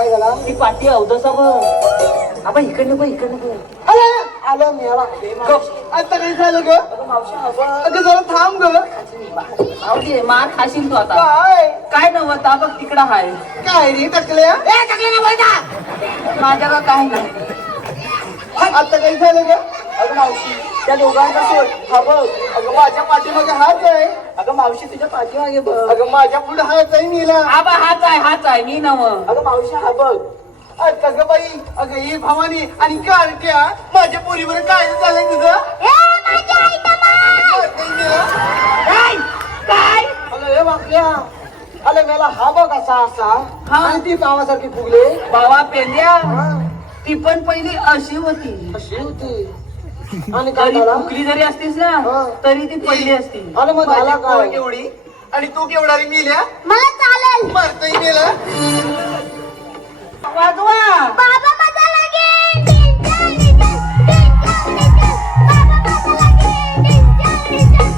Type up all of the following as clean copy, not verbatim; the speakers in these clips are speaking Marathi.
काय झाला? ती पाठी अवधसा बघ. आपण इकडनं बघ, इकडनं बघ. अरे आलं मी आला. आता काय झालं ग? अगं जरा थांब ग. मावशी मार खाशील तू आता. काय काय नव्हता बघ तिकडं हाय. काय रे टाकल्या? माझ्या का काय नाही. आता काय झालं ग? अगं मावशी त्या दोघांचा सोड. हा बघ. अगं माझ्या पाठीमागे हात आहे. अगं मावशी तुझ्या पाठीमागे बघ. अगं माझ्या पुढे हात आहे मीला. आबा हाच आहे मी नव. अगं मावशी हा बघ. अगं बाई अगं ही भवानी आणि कार्ट्या माझ्या पोरीवर काय झालंय तुझं? काय काय अगं हे बापल्या. अरे मला हा बघ असा असा हा. आणि ती पावासारखी फुगले. बाबा पेंद्या हा, ती पण पहिली अशी होती. अशी होती. आणि काय तरी झाला? फुकली जरी असतीस ना हा. तरी ती पडली असती. अरे मग झाला माझी पोरं काय? केवढी आणि तू केवढा रे मेल्या? मला चालेल. मरतोय मेला. वाजवा बाबा माझा लगे टिंचन टिंचन टिंचन टिंचन. बाबा माझा लगे टिंचन टिंचन.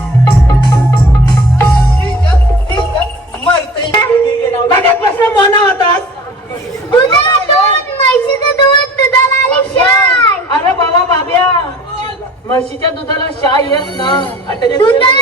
मरतोय. माझ्यापासून मोना होतास. दुधाला दूध, म्हशीचं दूध, दुधाला आली शाय. अरे बाबा बाब्या म्हशीच्या दुधाला शाय येत ना. दुधाला